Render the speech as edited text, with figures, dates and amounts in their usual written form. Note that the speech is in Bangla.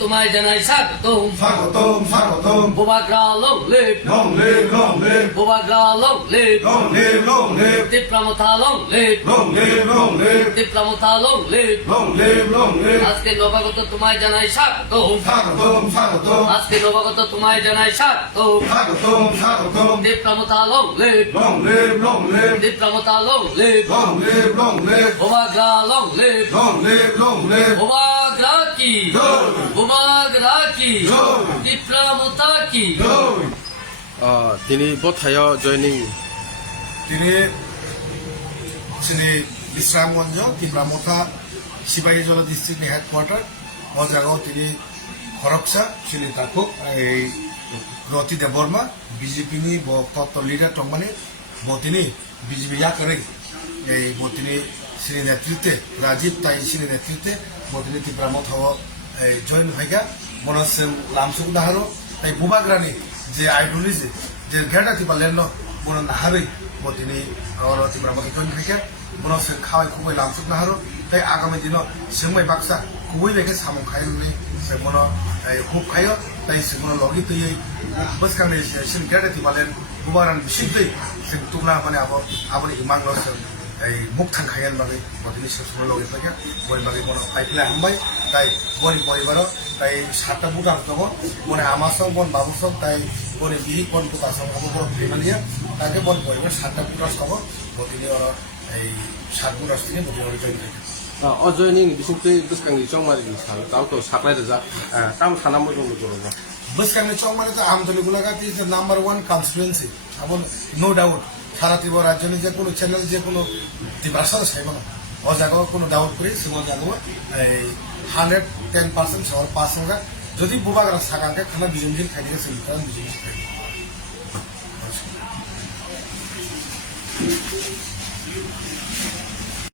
তোমায় জানাই স্বাগতম স্বাগতম স্বাগতম Bubagra long live long live long live Bubagra long live long live long live Tipra Motha long live long live long live Tipra Motha long live long live long live আজকে নবাগত তোমায় জানাই স্বাগতম স্বাগতম স্বাগতম আজকে নবাগত তোমায় জানাই স্বাগতম স্বাগতম স্বাগতম Tipra Motha long live long live long live Tipra Motha long live long live long live Bubagra long live long live long live Bubagra কি জয় বোবাগ্রা কি জয় তিপ্রামথা কি জয় তিনি বথায় জয়নিং তিনি Bishramganj Tipra Motha Sepahijala ডিস্ট্রিক্টनि हेडक्वार्टार o jagao tini khoroksa chini takuk ei Roti Deborma BJP ni bo top leader tongmani bo tini BJP yakare ei bo tini sini netritwe Rajiv Tai sini netritwe bo tini Tipramotha ei join hoiga monosem lamsuk daharo tai bubagrani je ideology je geta tipalenno bono naharei bo tini oro Tipramotha join hoiga monosem khawai khubai lamsuk naharo tai agami dino semai baksa kubai beke samung khayo ni semono খুব খাইও তাই সেগুলো লগি তুই বসকানে সিন গেটে তিবালেন বুবারান বিশিদ্দই সে তুগলা মানে আবার ইমান লস এই মুখ থাং খাইয়ান বাগে বদিনি সেগুলো লগি থাকে বই বাগে কোন পাইপলে হামবাই তাই বনি পরিবার তাই সাতটা বুট আর দেবো মানে আমার সঙ্গ বন বাবু সঙ্গ তাই বনি বিহি কোন বুকা সঙ্গ হবো বড় ফেমালিয়া তাকে বন পরিবার সাতটা বুট আর খাবো বদিনি ওরা এই সাত বুট আর থেকে বদিনি জয়েন থাকে অজয়নিং বিসুংতে গোসকাংনি চংমারি সাল তাওতো সাপ্লাই রেজা তাম খানামো দङ জরবা বসকানে চংমারি তো আমদলি গুলাগাতি ইজ দ্য নাম্বার 1 কনস্টিটুয়েন্সি এবং নো ডাউট সারা ত্রিপুরা রাজ্যে যে কোনো চ্যানেল যে কোনো ভাষা সাইব না ও জায়গাও কোনো ডাউট করে সে জায়গাও এই 110% সবার পাস হোগা যদি বুবাগারা সাগাকে খানা বিজনজিন খাই দিকে সেলিকান বিজনজিন খাই